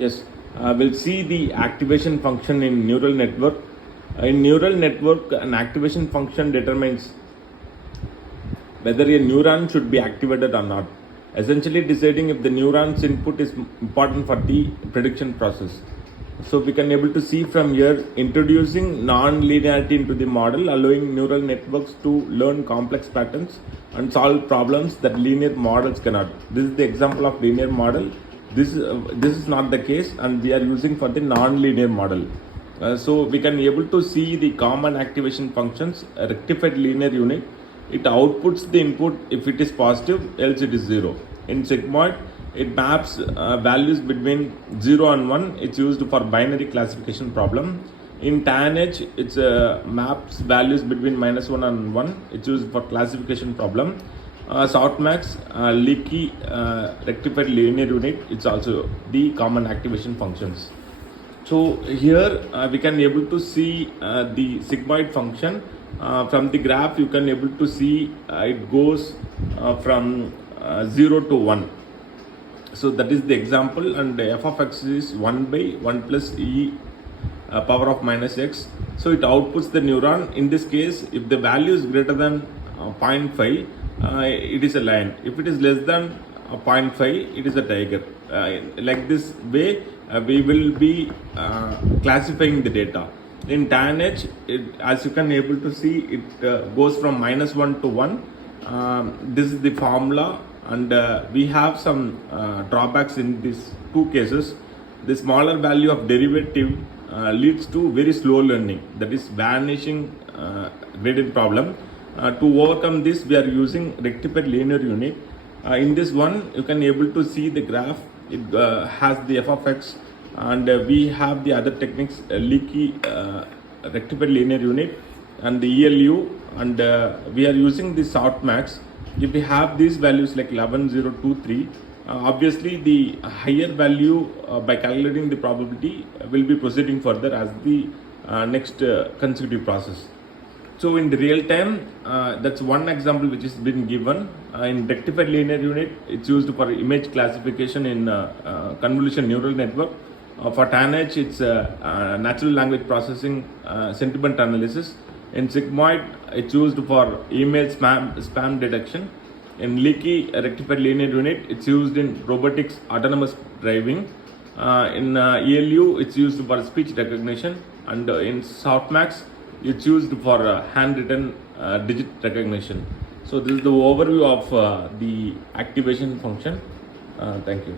Yes, we'll see the activation function in neural network. In neural network, an activation function determines whether a neuron should be activated or not, essentially deciding if the neuron's input is important for the prediction process. So we can able to see from here introducing non-linearity into the model, allowing neural networks to learn complex patterns and solve problems that linear models cannot. This is the example of linear model. This is not the case, and we are using for the non-linear model. So we can able to see the common activation functions, a rectified linear unit. It outputs the input if it is positive, else it is 0. In sigmoid, it maps values between 0 and 1. It's used for binary classification problem. In tanh, it maps values between -1 and 1. It's used for classification problem. Softmax, leaky rectified linear unit, it's also the common activation functions. So here we can able to see the sigmoid function. From the graph you can able to see it goes from 0 to 1. So that is the example, and f of x is 1 by 1 plus e power of minus x. So it outputs the neuron. In this case, if the value is greater than 0.5, it is a lion. If it is less than 0.5, it is a tiger. Like this way, we will be classifying the data. In tanh, as you can able to see, it goes from -1 to 1. This is the formula, and we have some drawbacks in these two cases. The smaller value of derivative leads to very slow learning, that is vanishing gradient problem. To overcome this, we are using rectified linear unit. In this one, you can able to see the graph. It has the f of x, and we have the other techniques, leaky rectified linear unit and the ELU, and we are using the softmax. If we have these values like 11, 0, 2, 3, obviously the higher value by calculating the probability will be proceeding further as the next consecutive process. So in the real time, that's one example which has been given. In rectified linear unit, it's used for image classification in convolution neural network. For tanh, it's natural language processing, sentiment analysis. In sigmoid, it's used for email spam detection. In leaky rectified linear unit, it's used in robotics autonomous driving. In ELU, it's used for speech recognition, and in softmax, it's used for handwritten digit recognition. So this is the overview of the activation function. Thank you.